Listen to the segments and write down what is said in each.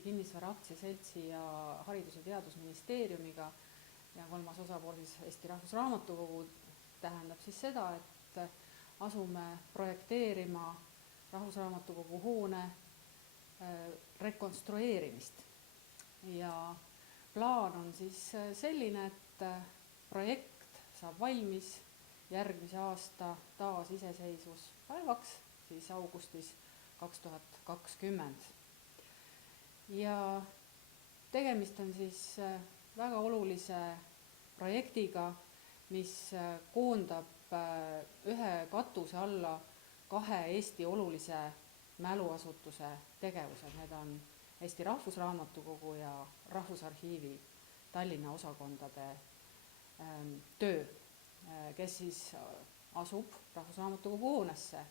Kinnisvara Aktsiaseltsi ja Haridus- ja Teadusministeeriumiga ja kolmas osapool siis Eesti Rahvusraamatukogu tähendab siis seda, et asume projekteerima Rahvusraamatukogu hoone rekonstrueerimist. Ja plaan on siis selline, et projekt saab valmis järgmise aasta taasiseseisvuspäevaks, siis augustis 2020. Ja tegemist on siis väga olulise projektiga, mis koondab ühe katuse alla kahe Eesti olulise mäluasutuse tegevused. Need on Eesti Rahvusraamatukogu ja Rahvusarhiivi Tallinna osakondade töö, kes siis asub Rahvusraamatukogu hoonesse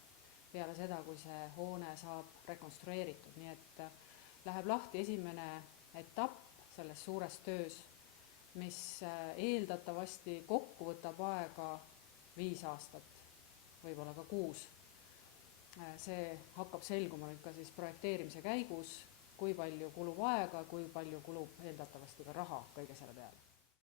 peale seda, kui see hoone saab rekonstrueeritud. Nii et läheb lahti esimene etapp selles suures töös, mis eeldatavasti kokku võtab aega 5 aastat, võib-olla ka 6. See hakkab selguma nüüd ka siis projekteerimise käigus, kui palju kulub aega, kui palju kulub eeldatavasti ka raha kõige selle peale.